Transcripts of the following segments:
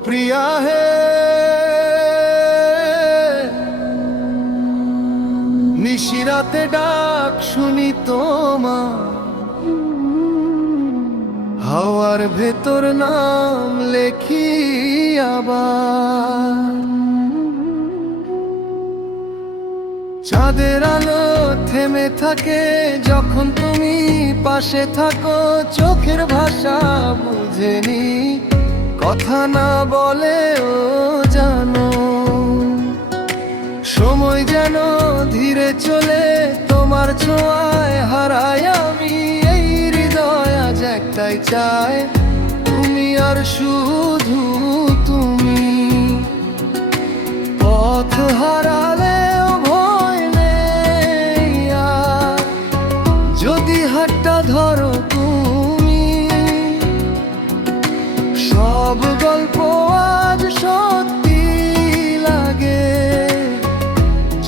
प्रिया है নিশিরাতে ডাক শুনি তোমার হাওয়ার ভেতর নাম লেখি আবার চাঁদের আলো থেমে থাকে যখন তুমি পাশে থাকো চোখের ভাষা বুঝেনি কথা না বলেও জানো সময় যেন ধীরে চলে তোমার ছোঁয়ায় হারাই আমি এই হৃদয় আজ একটাই চায় তুমি আর শুধু তুমি পথ হারালেও ভয় নেই আর যদি হাতটা ধরো তুমি সব গল্প আজ সত্যি লাগে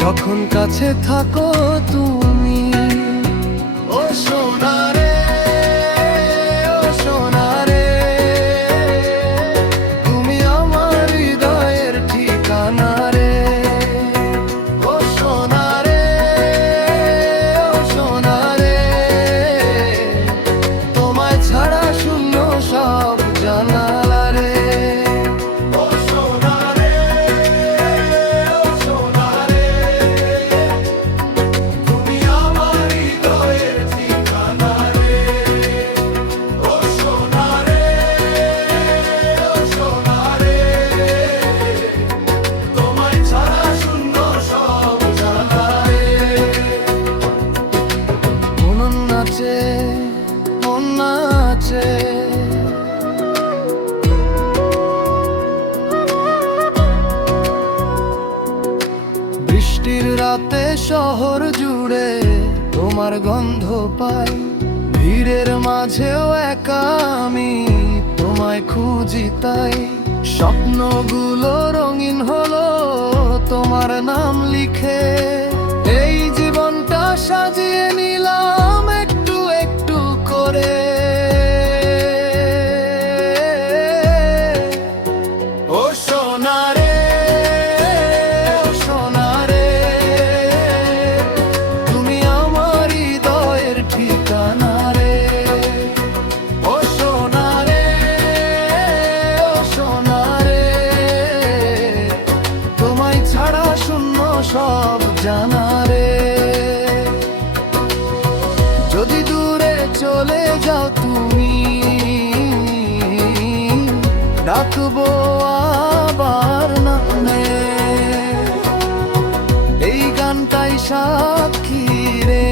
যখন কাছে থাকো তুমি ও সোনা রে ও সোনা রে তুমি আমার হৃদয়ের ঠিকানা রে ও সোনা রে ও সোনা রে তোমায় ছাড়া শূন্য সব জানালা রে ও সোনা রে ও সোনা রে তুমি আমার হৃদয়ের ঠিকানা রে ও সোনা রে ও সোনা রে তোমায় ছাড়া শূন্য সব জানা রে মন নাচে মন নাচে বৃষ্টির রাতে শহর জুড়ে তোমার গন্ধ পাই ভিড়ের মাঝেও একা আমি তোমায় খুঁজি তাই স্বপ্নগুলো রঙিন হলো তোমার নাম লিখে এই জীবনটা সাজিয়ে নিলাম একটু একটু করে ও সোনা রে ও সোনা রে তুমি আমার হৃদয়ের ঠিকানা রে ও সোনা রে ও সোনা রে তোমায় ছাড়া শূন্য সব জানা রে যদি দূরে চলে যাও তুমি ডাকবো আবার নামে এই গানটাই সাক্ষী রে